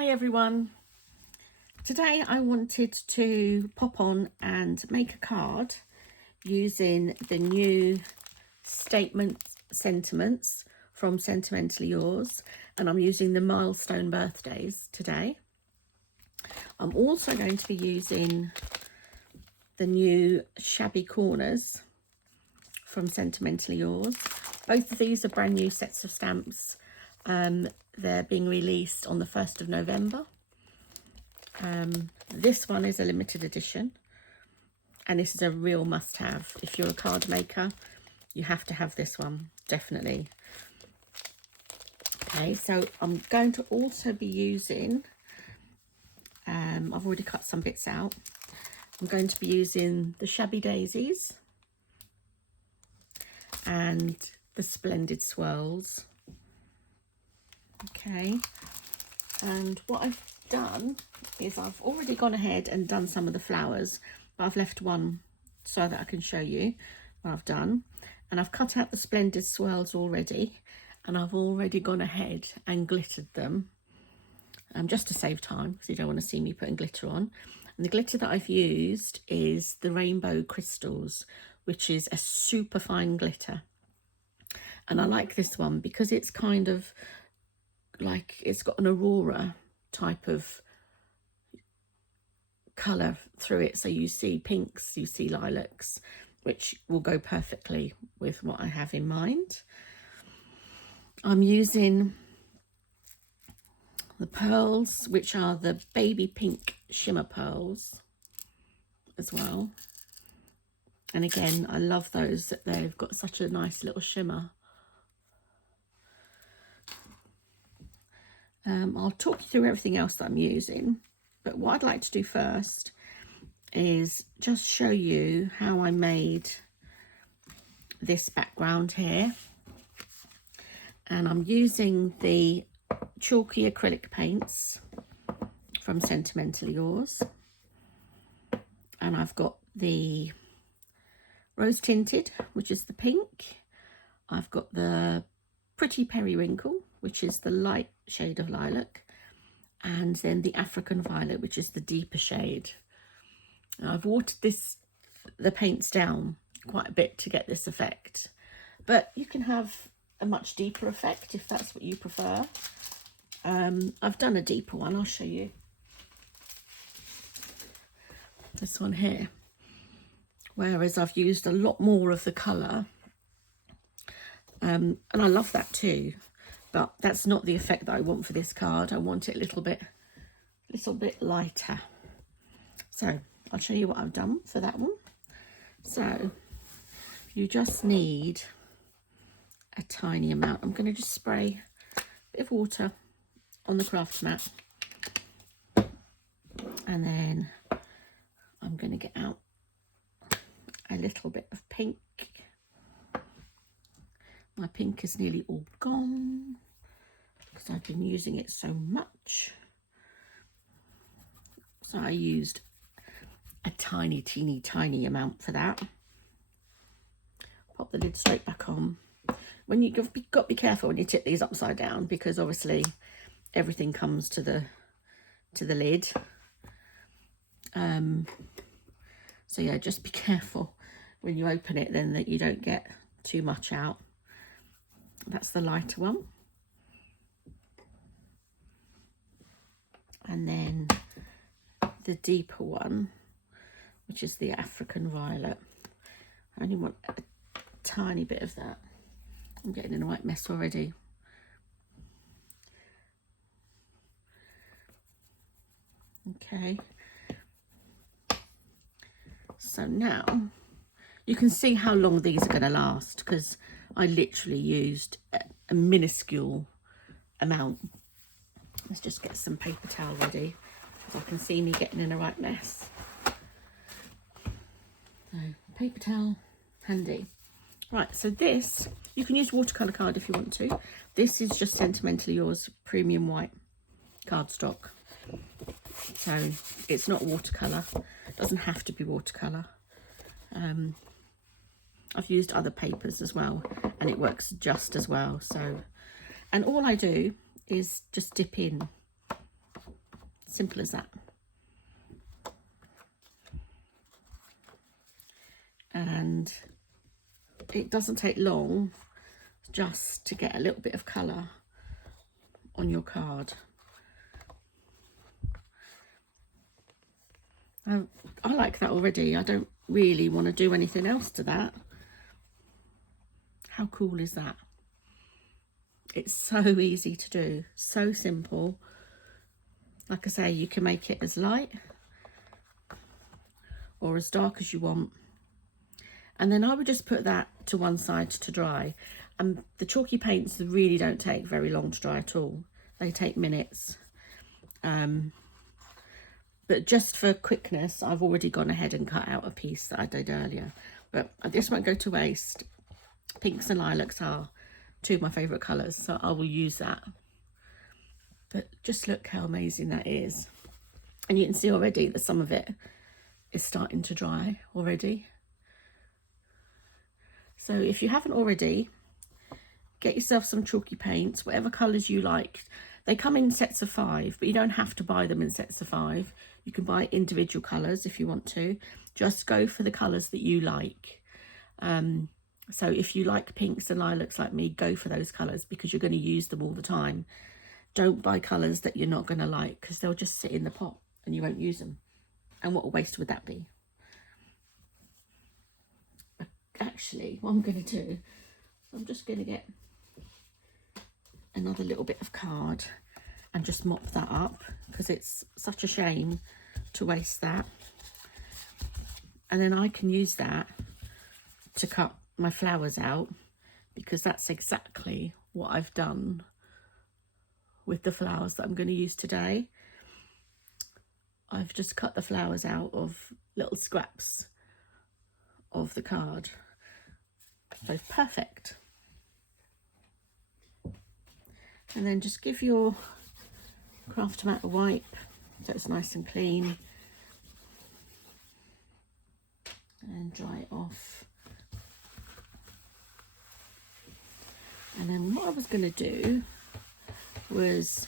Hi everyone. Today I wanted to pop on and make a card using the new sentiments from Sentimentally Yours, and I'm using the milestone birthdays today. I'm also going to be using the new Shabby Corners from Sentimentally Yours. Both of these are brand new sets of stamps. They're being released on the 1st of November. This one is a limited edition, and this is a real must-have. If you're a card maker, you have to have this one, definitely. Okay, so I'm going to also be using, I've already cut some bits out. I'm going to be using the Shabby Daisies and the Splendid Swirls. Okay, and what I've done is I've already gone ahead and done some of the flowers, but I've left one so that I can show you what I've done. And I've cut out the Splendid Swirls already, and I've already gone ahead and glittered them, just to save time because you don't want to see me putting glitter on. And the glitter that I've used is the Rainbow Crystals, which is a super fine glitter. And I like this one because it's kind of like it's got an aurora type of colour through it. So you see pinks, you see lilacs, which will go perfectly with what I have in mind. I'm using the pearls, which are the baby pink shimmer pearls as well. And again, I love those, that they've got such a nice little shimmer. I'll talk you through everything else that I'm using, but what I'd like to do first is just show you how I made this background here. And I'm using the chalky acrylic paints from Sentimentally Yours, and I've got the rose tinted, which is the pink. I've got the pretty periwinkle, which is the light shade of lilac, and then the African violet, which is the deeper shade. Now, I've watered the paints down quite a bit to get this effect, but you can have a much deeper effect if that's what you prefer. I've done a deeper one, I'll show you. This one here, whereas I've used a lot more of the colour, and I love that too, but that's not the effect that I want for this card. I want it a little bit lighter. So I'll show you what I've done for that one. So you just need a tiny amount. I'm going to just spray a bit of water on the craft mat, and then I'm going to get out a little bit of pink. My pink is nearly all gone because I've been using it so much. So I used a teeny amount for that. Pop the lid straight back on. When you've got to be careful when you tip these upside down, because obviously everything comes to the lid. So yeah, just be careful when you open it then that you don't get too much out. That's the lighter one. And then the deeper one, which is the African violet. I only want a tiny bit of that. I'm getting in a right mess already. Okay. So now you can see how long these are going to last, because I literally used a minuscule amount. Let's just get some paper towel ready, because I can see me getting in a right mess. So paper towel handy. Right, so this, you can use watercolour card if you want to. This is just Sentimentally Yours premium white cardstock. So it's not watercolour, it doesn't have to be watercolour. I've used other papers as well, and it works just as well. So, and all I do is just dip in Simple as that. And it doesn't take long just to get a little bit of colour on your card. I like that already. I don't really want to do anything else to that. How cool is that? It's so easy to do, so simple. Like I say, you can make it as light or as dark as you want. And then I would just put that to one side to dry. And the chalky paints really don't take very long to dry at all. They take minutes. But just for quickness, I've already gone ahead and cut out a piece that I did earlier. But this won't go to waste. Pinks and lilacs are two of my favourite colours, so I will use that. But just look how amazing that is. And you can see already that some of it is starting to dry already. So if you haven't already, get yourself some chalky paints, whatever colours you like. They come in sets of 5, but you don't have to buy them in sets of 5. You can buy individual colours if you want to. Just go for the colours that you like. So if you like pinks and lilacs like me, go for those colours because you're going to use them all the time. Don't buy colours that you're not going to like because they'll just sit in the pot and you won't use them. And what a waste would that be? Actually, what I'm going to do, I'm just going to get another little bit of card and just mop that up because it's such a shame to waste that. And then I can use that to cut my flowers out because that's exactly what I've done with the flowers that I'm going to use today. I've just cut the flowers out of little scraps of the card. So perfect. And then just give your craft mat a wipe so it's nice and clean. And dry it off. And then what I was going to do was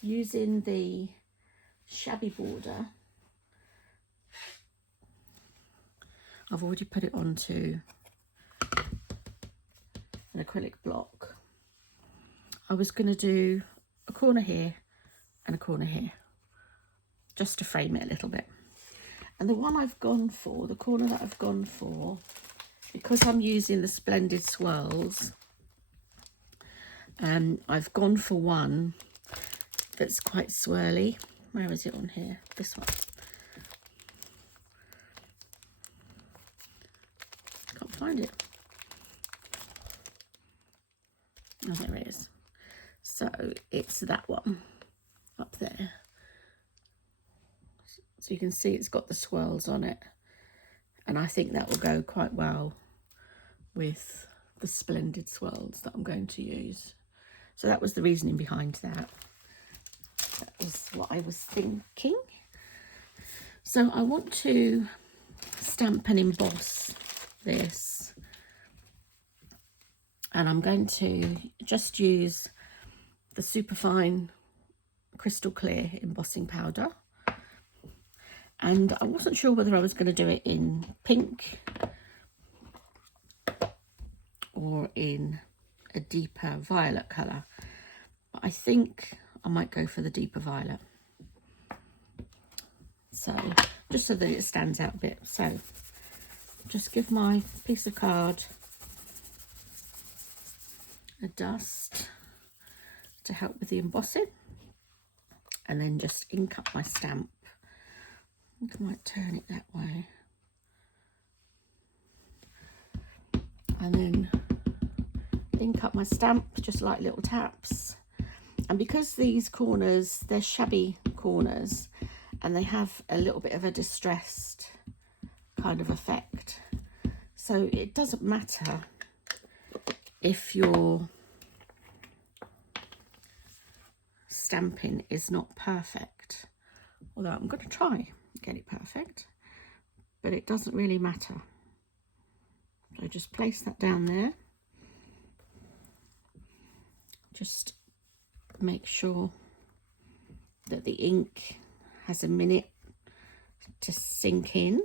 using the Shabby border. I've already put it onto an acrylic block. I was going to do a corner here and a corner here, just to frame it a little bit. And the one I've gone for, the corner that I've gone for, because I'm using the Splendid Swirls, I've gone for one that's quite swirly. Where is it on here? This one. Can't find it. Oh, there it is. So it's that one up there. So you can see it's got the swirls on it. And I think that will go quite well with the Splendid Swirls that I'm going to use. So that was the reasoning behind that. That was what I was thinking. So I want to stamp and emboss this. And I'm going to just use the Superfine Crystal Clear embossing powder. And I wasn't sure whether I was going to do it in pink or in a deeper violet colour. But I think I might go for the deeper violet. So, just so that it stands out a bit. So, just give my piece of card a dust to help with the embossing. And then just ink up my stamp. I think I might turn it that way. And then ink up my stamp, just like little taps. And because these corners, they're shabby corners, and they have a little bit of a distressed kind of effect. So it doesn't matter if your stamping is not perfect. Although I'm going to try get it perfect, but it doesn't really matter. So just place that down there. Just make sure that the ink has a minute to sink in.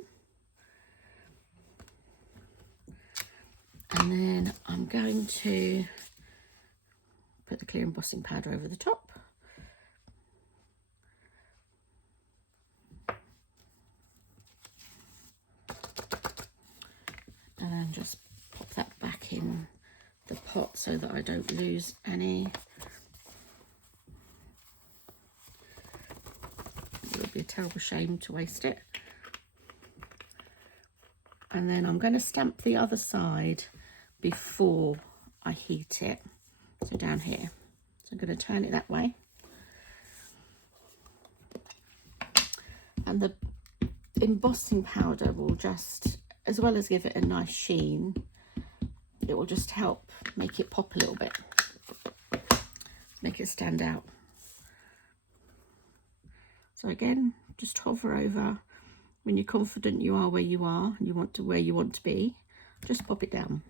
And then I'm going to put the clear embossing powder over the top. And then just pop that back in the pot so that I don't lose any. It would be a terrible shame to waste it. And then I'm going to stamp the other side before I heat it. So down here. So I'm going to turn it that way. And the embossing powder will just, as well as give it a nice sheen, it will just help make it pop a little bit, make it stand out. So again, just hover over. When you're confident you are where you are and you want to where you want to be, just pop it down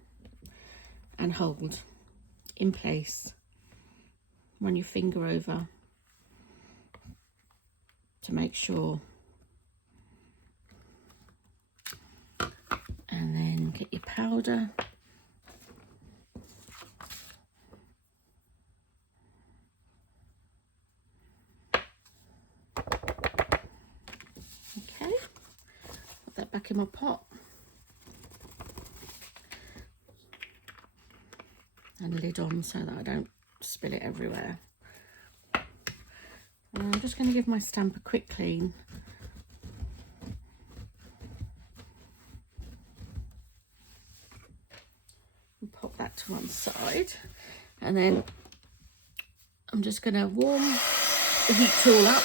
and hold in place. Run your finger over to make sure, and then get your powder. Okay, put that back in my pot. And lid on so that I don't spill it everywhere. And I'm just going to give my stamp a quick clean. And pop that to one side. And then I'm just going to warm the heat tool up.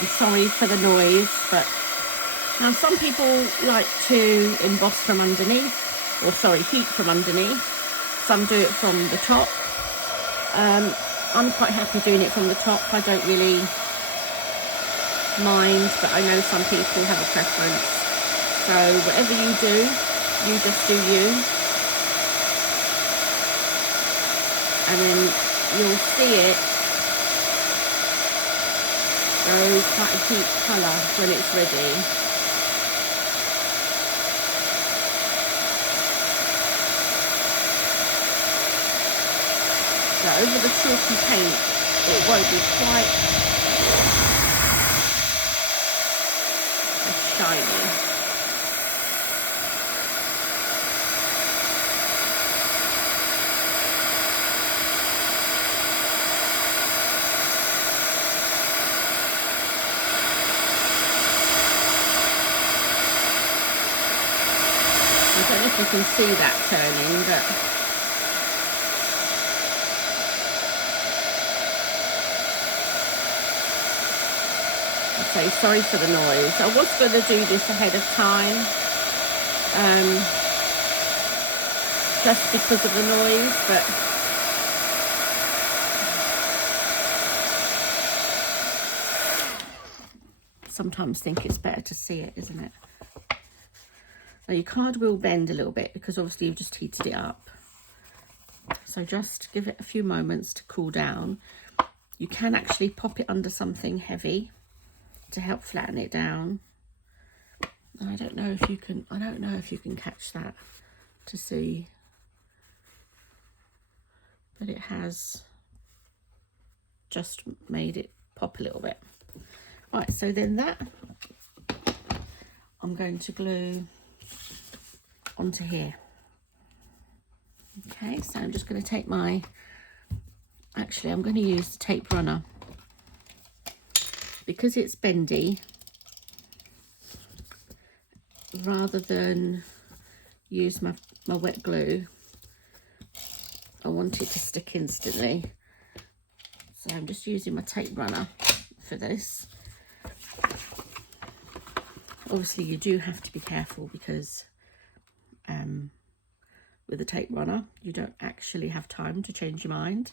I'm sorry for the noise, but now some people like to emboss from underneath, or sorry, heat from underneath. Some do it from the top. I'm quite happy doing it from the top. I don't really mind, but I know some people have a preference. So whatever you do, you just do you. And then you'll see it go quite a deep colour when it's ready. So over the chalky paint, it won't be quite as shiny. I don't know if you can see that turning, but okay, sorry for the noise. I was going to do this ahead of time, just because of the noise, but sometimes think it's better to see it, isn't it? Now your card will bend a little bit because obviously you've just heated it up. So just give it a few moments to cool down. You can actually pop it under something heavy to help flatten it down. I don't know if you can catch that to see, but it has just made it pop a little bit. Right, so then that I'm going to glue onto here. Okay, so I'm just going to take my, actually I'm going to use the tape runner because it's bendy. Rather than use my wet glue, I want it to stick instantly. So I'm just using my tape runner for this. Obviously you do have to be careful because with the tape runner you don't actually have time to change your mind.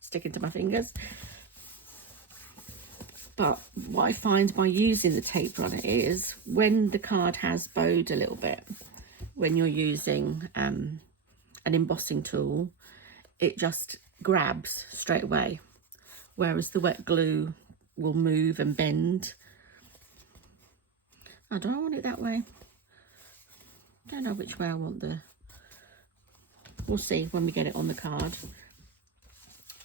Sticking to my fingers. But what I find by using the tape runner is when the card has bowed a little bit, when you're using an embossing tool, it just grabs straight away, whereas the wet glue will move and bend. Oh, do I want it that way? Don't know which way I want the... We'll see when we get it on the card.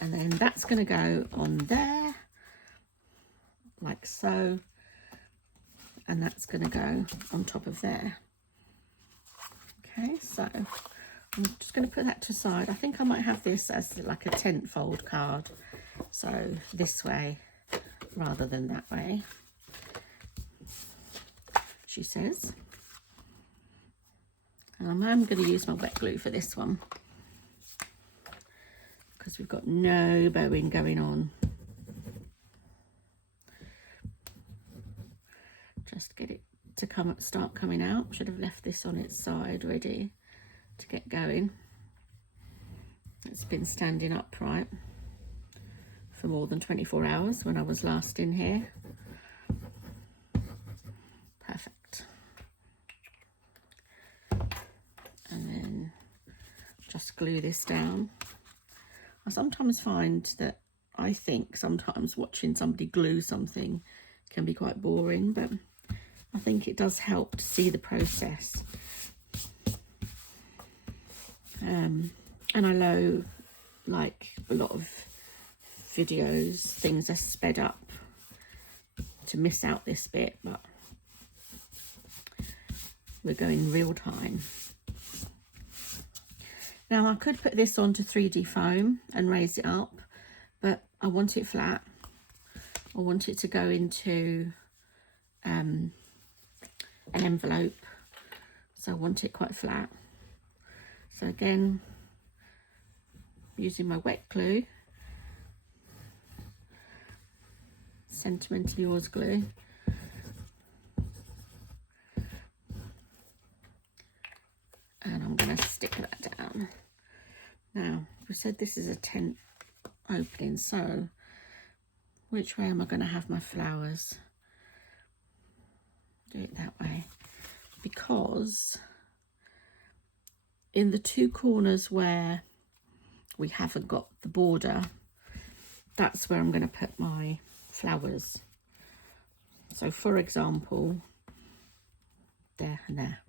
And then that's going to go on there, like so. And that's going to go on top of there. Okay, so I'm just going to put that to the side. I think I might have this as like a tent fold card. So this way rather than that way, she says. I'm going to use my wet glue for this one because we've got no bowing going on. Just get it to start coming out. Should have left this on its side ready to get going. It's been standing upright for more than 24 hours when I was last in here. Perfect. And then just glue this down. I sometimes find that I think sometimes watching somebody glue something can be quite boring, but I think it does help to see the process. And I know, like a lot of videos, things are sped up to miss out this bit, but we're going real time. Now I could put this onto 3D foam and raise it up, but I want it flat. I want it to go into an envelope, so I want it quite flat. So again, using my wet glue, Sentimentally Yours glue, and I'm going to stick that down. Now, we said this is a tent opening, so which way am I going to have my flowers? Do it that way, because in the two corners where we haven't got the border, that's where I'm going to put my flowers. So for example, there and there,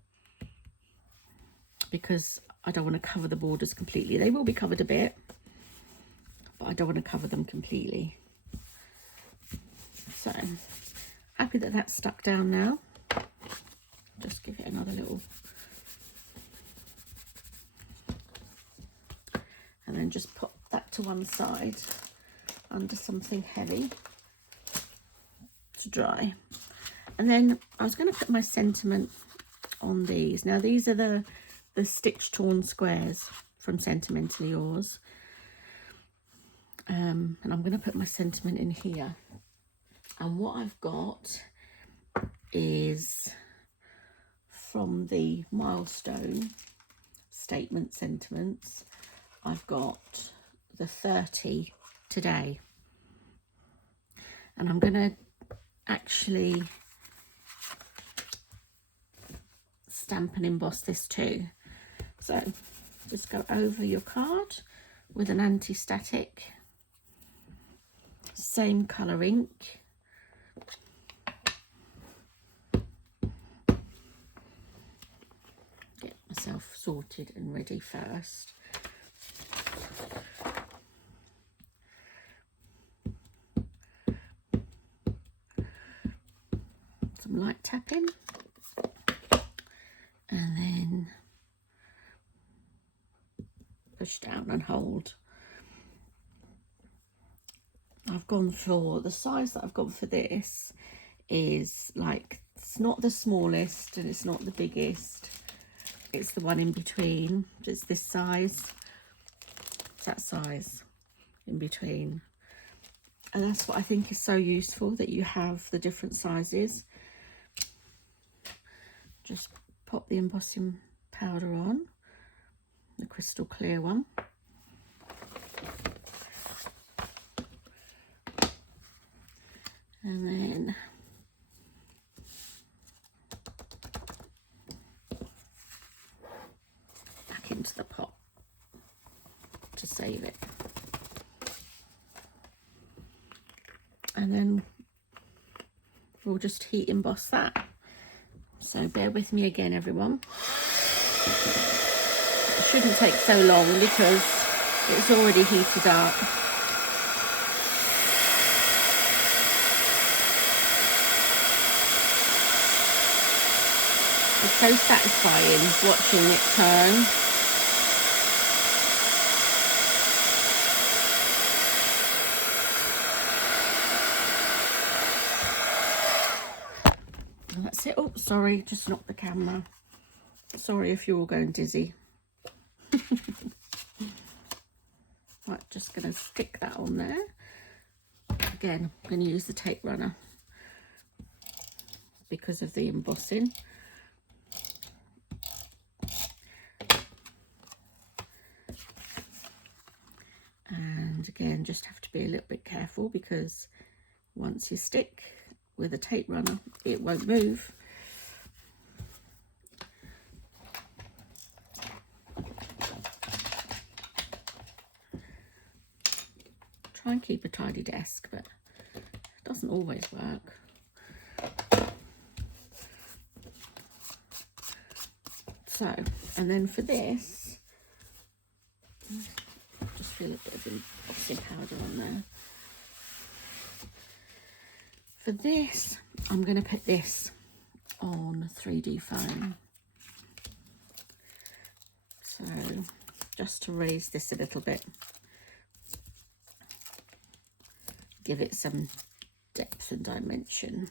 because I don't want to cover the borders completely. They will be covered a bit, but I don't want to cover them completely. So happy that that's stuck down now. Just give it another little, and then just put that to one side under something heavy to dry. And then I was going to put my sentiment on these. Now these are the stitch torn squares from Sentimentally Yours, and I'm going to put my sentiment in here. And what I've got is from the milestone statement sentiments, I've got the 30 today, and I'm going to actually stamp and emboss this too. So just go over your card with an anti-static, same colour ink. Get myself sorted and ready first. Some light tapping, and then push down and hold. I've gone for the size that I've gone for this is like, it's not the smallest and it's not the biggest, it's the one in between. It's this size, it's that size in between, and that's what I think is so useful, that you have the different sizes. Just pop the embossing powder on, the crystal clear one, and then back into the pot to save it. and then we'll just heat emboss that. So bear with me again, everyone. It shouldn't take so long because it's already heated up. It's so satisfying watching it turn. And that's it. Oh, sorry, just knocked the camera. Sorry if you're all going dizzy. Right, just going to stick that on there. Again, I'm going to use the tape runner because of the embossing. And again, just have to be a little bit careful because once you stick with a tape runner, it won't move. Try and keep a tidy desk, but it doesn't always work. So, and then for this, just feel a bit of embossing powder on there. For this, I'm going to put this on 3D foam. So, just to raise this a little bit. Give it some depth and dimension.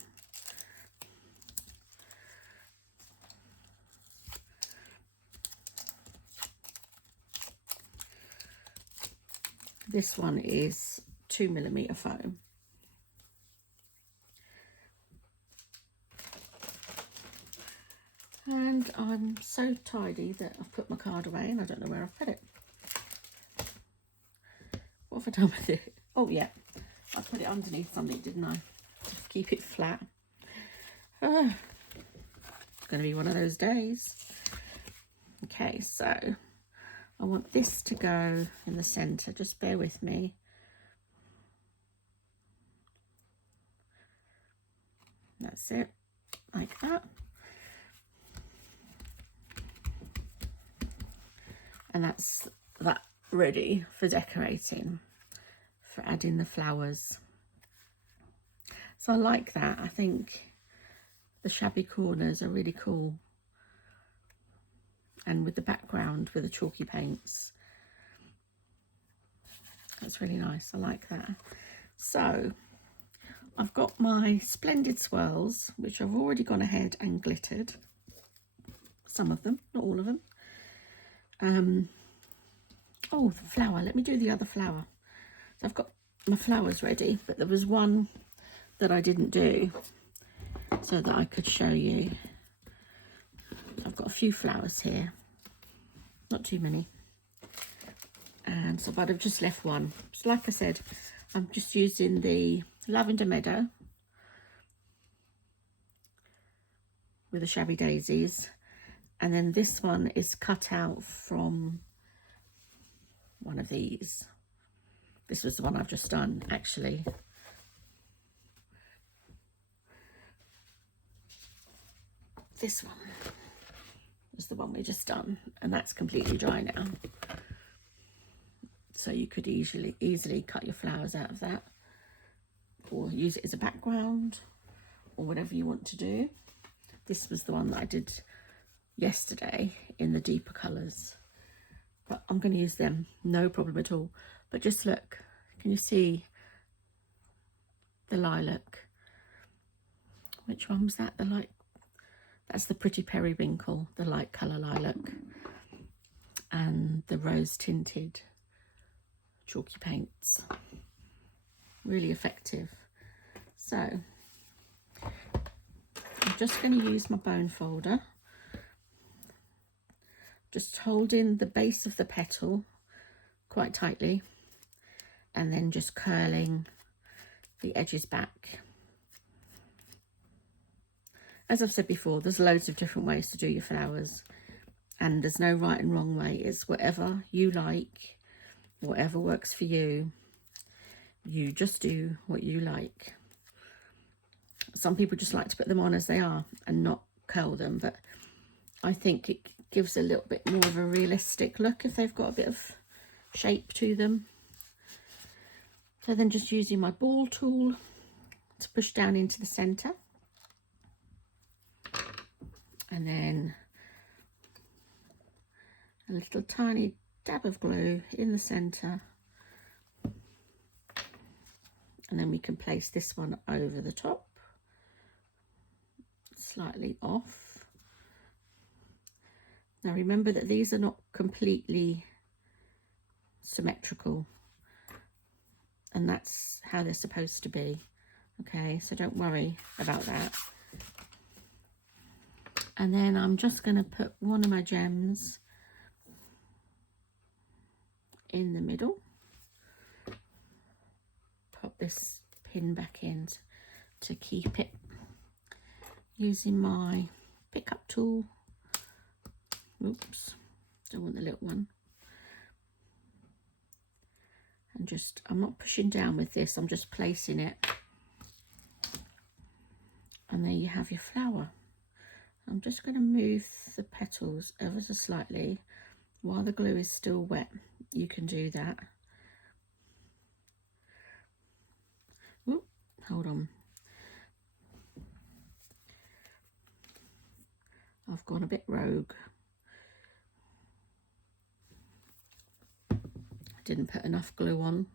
This one is 2mm foam. And I'm so tidy that I've put my card away and I don't know where I've put it. What have I done with it? Oh yeah, I put it underneath something, didn't I? To keep it flat. It's going to be one of those days. Okay, so I want this to go in the centre. Just bear with me. That's it, like that. And that's that ready for decorating, for adding the flowers. So I like that. I think the shabby corners are really cool. And with the background with the chalky paints, that's really nice. I like that. So I've got my Splendid Swirls, which I've already gone ahead and glittered. Some of them, not all of them. Oh, the flower. Let me do the other flower. So I've got my flowers ready, but there was one that I didn't do so that I could show you. So I've got a few flowers here, not too many. And so, but I've just left one. So like I said, I'm just using the Lavender Meadow with the Shabby Daisies. And then this one is cut out from one of these. This was the one I've just done, actually. This one is the one we just done, and that's completely dry now. So you could easily cut your flowers out of that, or use it as a background, or whatever you want to do. This was the one that I did yesterday in the deeper colours, but I'm going to use them, no problem at all. But just look, can you see the lilac? Which one was that? The light, that's the Pretty Periwinkle, the light colour lilac, and the rose tinted chalky paints. Really effective. So I'm just going to use my bone folder, just holding the base of the petal quite tightly, and then just curling the edges back. As I've said before, there's loads of different ways to do your flowers, and there's no right and wrong way. It's whatever you like, whatever works for you. You just do what you like. Some people just like to put them on as they are and not curl them, but I think it gives a little bit more of a realistic look if they've got a bit of shape to them. So then just using my ball tool to push down into the centre, and then a little tiny dab of glue in the centre, and then we can place this one over the top, slightly off. Now remember that these are not completely symmetrical, and that's how they're supposed to be. Okay, so don't worry about that. And then I'm just going to put one of my gems in the middle, pop this pin back in to keep it, using my pickup tool. Oops, don't want the little one. And just, I'm not pushing down with this, I'm just placing it. And there you have your flower. I'm just going to move the petals ever so slightly while the glue is still wet. You can do that. Oop, hold on. I've gone a bit rogue. I didn't put enough glue on.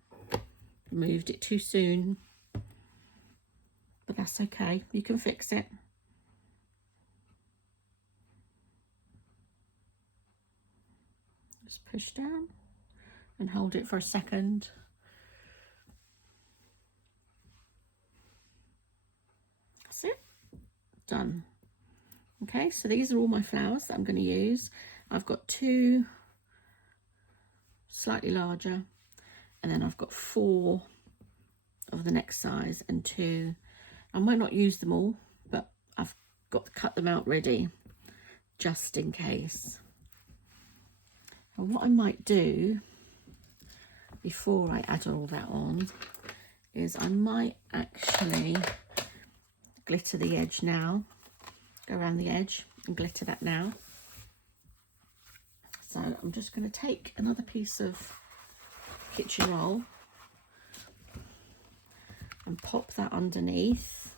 Moved it too soon. But that's okay, you can fix it. Just push down and hold it for a second. That's it, done. Okay, so these are all my flowers that I'm going to use. I've got 2 slightly larger, and then I've got 4 of the next size and 2. I might not use them all, but I've got to cut them out ready just in case. And what I might do before I add all that on is I might actually glitter the edge now, go around the edge and glitter that now. So I'm just going to take another piece of kitchen roll and pop that underneath,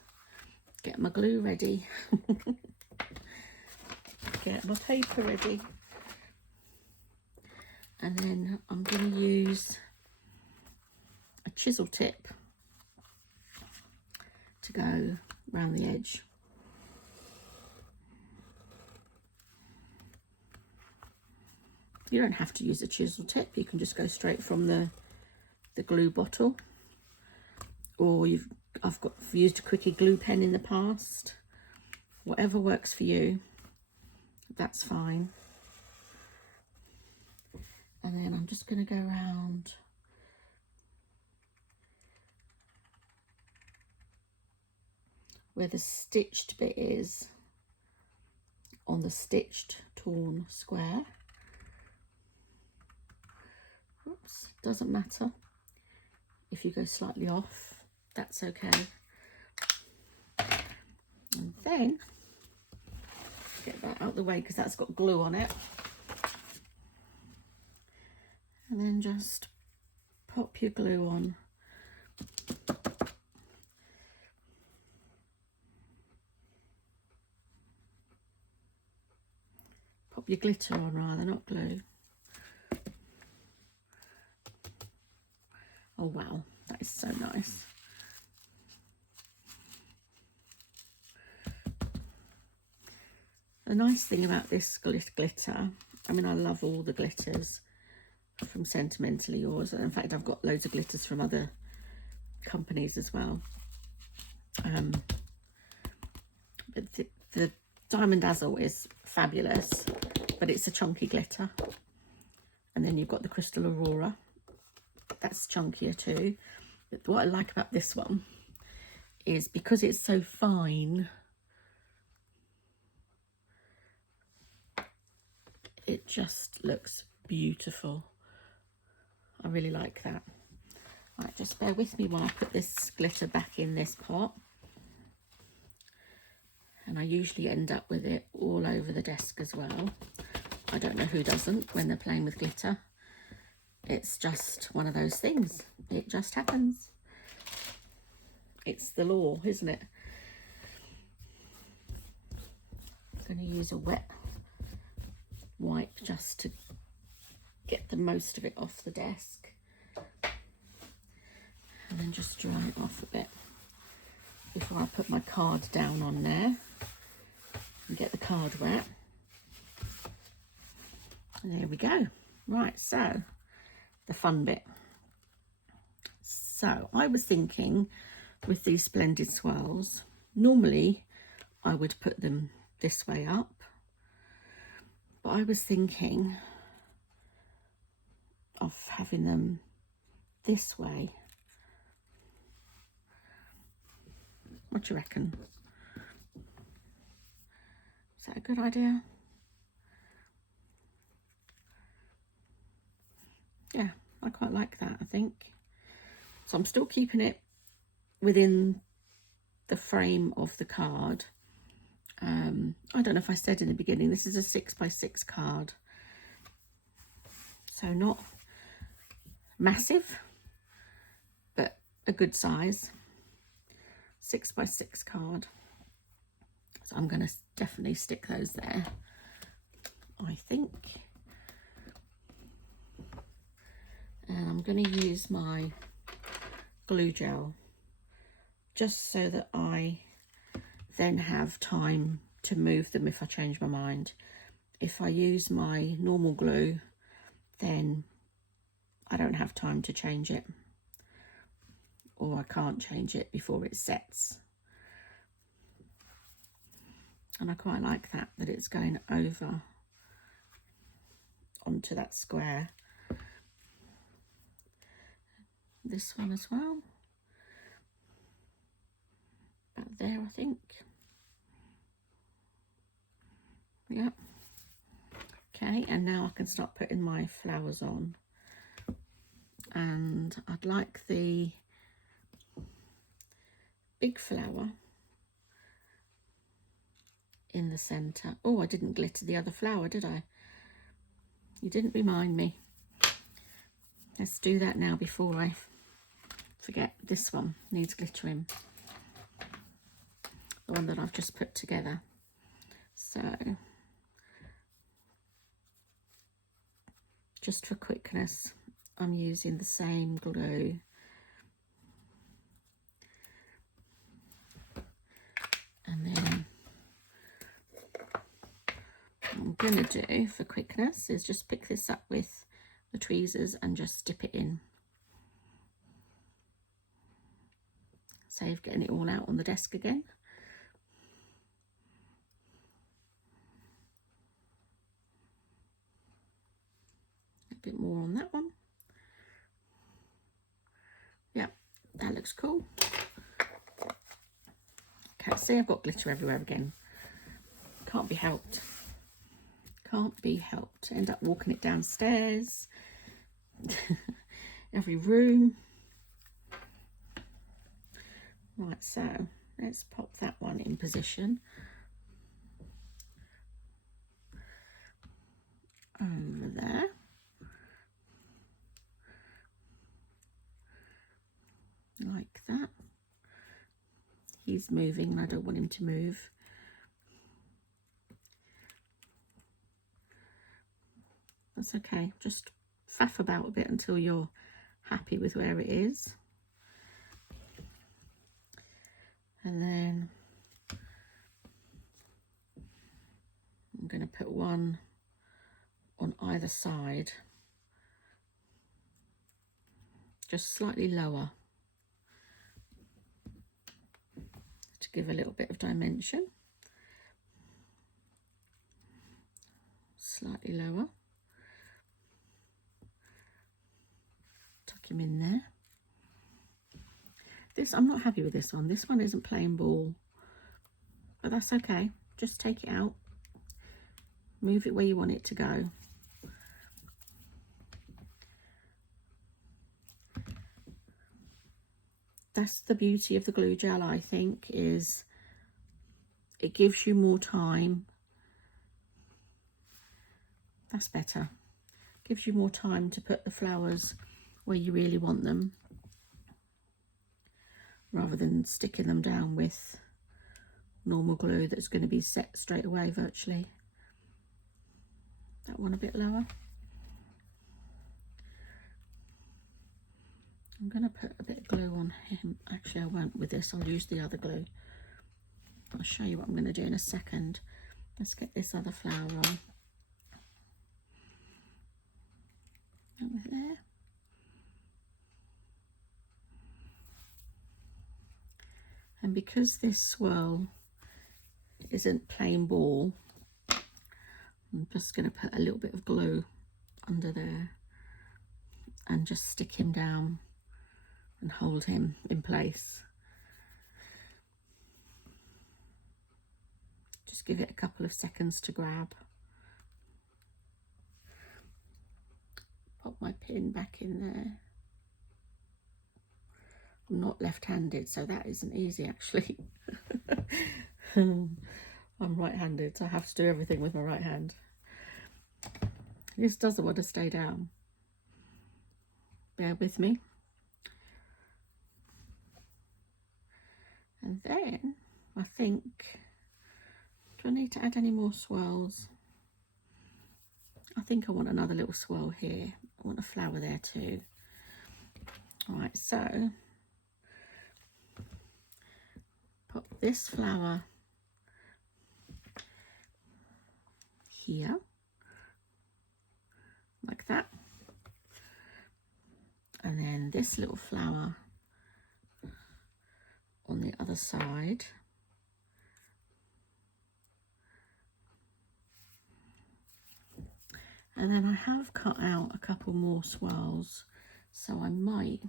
get my glue ready, get my paper ready, and then I'm going to use a chisel tip to go around the edge. You don't have to use a chisel tip, you can just go straight from the glue bottle, or I've used a quickie glue pen in the past. Whatever works for you, that's fine. And then I'm just going to go around where the stitched bit is on the stitched torn square. Oops, doesn't matter if you go slightly off, that's okay. And then get that out the way because that's got glue on it, and then just pop your glue on. Pop your glitter on rather, not glue. Oh wow, that is so nice. The nice thing about this glitter, I mean, I love all the glitters from Sentimentally Yours, and in fact I've got loads of glitters from other companies as well. But the Diamond Dazzle is fabulous, but it's a chunky glitter. And then you've got the Crystal Aurora, that's chunkier too. But what I like about this one is because it's so fine, it just looks beautiful. I really like that. Right, just bear with me while I put this glitter back in this pot. And I usually end up with it all over the desk as well. I don't know who doesn't when they're playing with glitter. It's just one of those things. It just happens. It's the law, isn't it? I'm going to use a wet wipe just to get the most of it off the desk. And then just dry it off a bit before I put my card down on there and get the card wet. And there we go. Right, so the fun bit. So I was thinking with these Splendid Swirls, normally I would put them this way up, but I was thinking of having them this way. What do you reckon? Is that a good idea? Yeah, I quite like that, I think. So I'm still keeping it within the frame of the card. I don't know if I said in the beginning, this is a 6x6 card. So not massive, but a good size. 6x6 card. So I'm going to definitely stick those there, I think. And I'm going to use my glue gel just so that I then have time to move them if I change my mind. If I use my normal glue, then I don't have time to change it, or I can't change it before it sets. And I quite like that it's going over onto that square. This one as well. About there, I think. Yep. Okay, and now I can start putting my flowers on. And I'd like the big flower in the centre. Oh, I didn't glitter the other flower, did I? You didn't remind me. Let's do that now before I forget. This one needs glittering. The one that I've just put together. So, just for quickness, I'm using the same glue. And then what I'm going to do for quickness is just pick this up with the tweezers and just dip it in. Save getting it all out on the desk again. A bit more on that one. Yep, that looks cool. Okay, see, I've got glitter everywhere again. Can't be helped. Can't be helped. End up walking it downstairs. Every room. Right, so let's pop that one in position. Over there. Like that. He's moving and I don't want him to move. That's okay. Just faff about a bit until you're happy with where it is. And then I'm going to put one on either side, just slightly lower, to give a little bit of dimension. Slightly lower. Tuck him in there. This, I'm not happy with this one. This one isn't playing ball, but that's okay. Just take it out, move it where you want it to go. That's the beauty of the glue gel, I think, is it gives you more time. That's better. Gives you more time to put the flowers where you really want them, rather than sticking them down with normal glue that's going to be set straight away virtually. That one a bit lower. I'm going to put a bit of glue on him. Actually, I won't with this. I'll use the other glue. I'll show you what I'm going to do in a second. Let's get this other flower on. Over there. And because this swirl isn't plain ball, I'm just going to put a little bit of glue under there and just stick him down and hold him in place. Just give it a couple of seconds to grab. Pop my pin back in there. I'm not left-handed, so that isn't easy actually. I'm right-handed, so I have to do everything with my right hand. This doesn't want to stay down. Bear with me. And then I think, do I need to add any more swirls? I think I want another little swirl here. I want a flower there too. All right, so put this flower here, like that. And then this little flower on the other side. And then I have cut out a couple more swirls, so I might,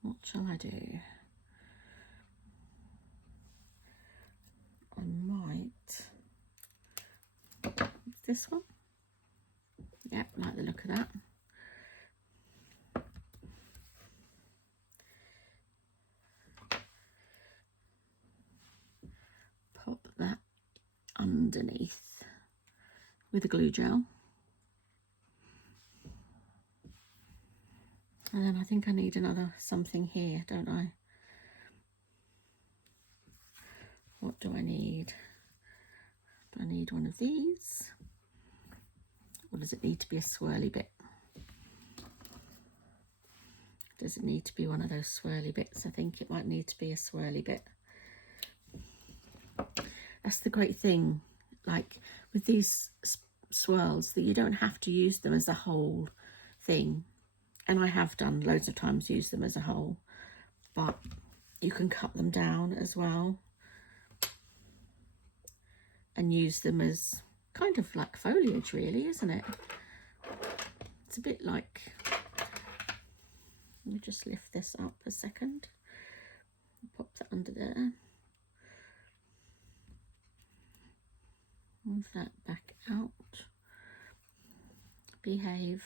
what shall I do? I might, this one? Yeah, like the look of that. Pop that underneath with a glue gel. And then I think I need another something here, don't I? What do I need? Do I need one of these? Or does it need to be a swirly bit? Does it need to be one of those swirly bits? I think it might need to be a swirly bit. That's the great thing, like with these swirls, that you don't have to use them as a whole thing. And I have done loads of times use them as a whole, but you can cut them down as well and use them as kind of like foliage, really, isn't it? It's a bit like, let me just lift this up a second, pop that under there, move that back out, behave.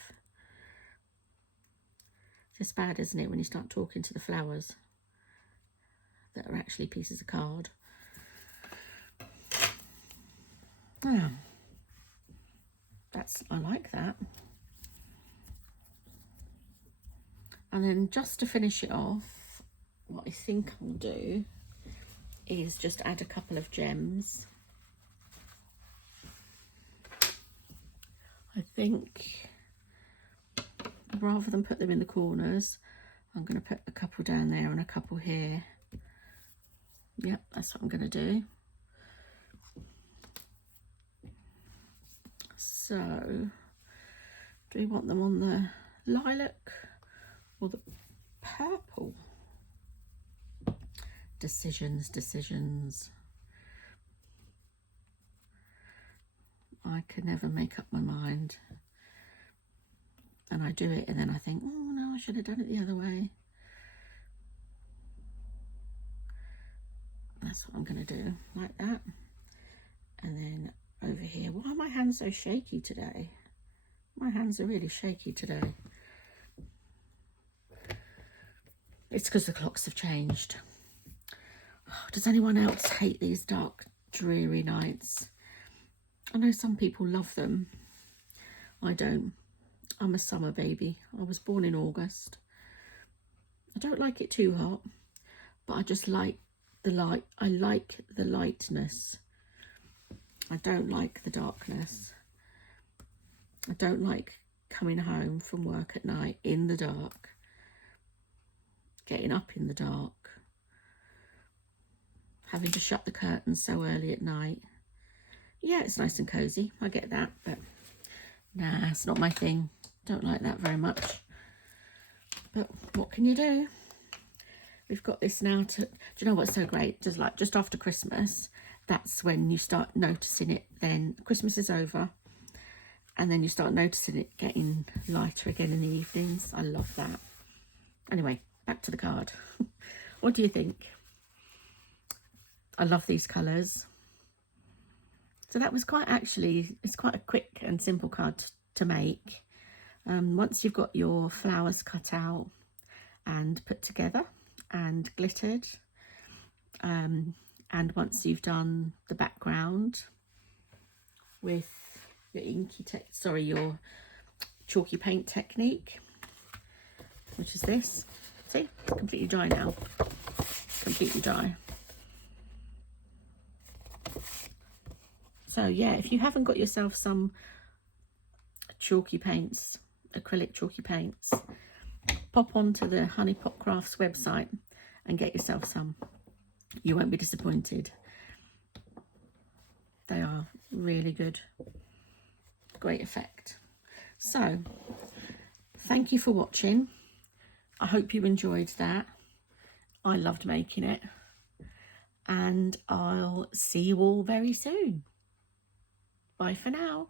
It's bad, isn't it, when you start talking to the flowers that are actually pieces of card. Oh, I like that. And then just to finish it off, what I think I'll do is just add a couple of gems. I think rather than put them in the corners, I'm going to put a couple down there and a couple here. Yep, that's what I'm going to do. So, do we want them on the lilac or the purple? Decisions. I can never make up my mind. And I do it and then I think, oh no, I should have done it the other way. That's what I'm going to do, like that. And then over here, why are my hands so shaky today? My hands are really shaky today. It's because the clocks have changed. Does anyone else hate these dark, dreary nights? I know some people love them. I don't. I'm a summer baby. I was born in August. I don't like it too hot, but I just like the light. I like the lightness. I don't like the darkness. I don't like coming home from work at night in the dark, getting up in the dark, having to shut the curtains so early at night. Yeah, it's nice and cozy, I get that, but nah, it's not my thing. Don't like that very much. But what can you do? We've got this now to, do you know what's so great? Just after Christmas, that's when you start noticing it then. Christmas is over, and then you start noticing it getting lighter again in the evenings. I love that. Anyway, back to the card. What do you think? I love these colours. So that was it's quite a quick and simple card to make. Once you've got your flowers cut out and put together and glittered, and once you've done the background with your chalky paint technique, which is this. See, it's completely dry now. Completely dry. So yeah, if you haven't got yourself some chalky paints, acrylic chalky paints, pop onto the Honey Pot Crafts website and get yourself some. You won't be disappointed. They are really good. Great effect. So, thank you for watching. I hope you enjoyed that. I loved making it. And I'll see you all very soon. Bye for now.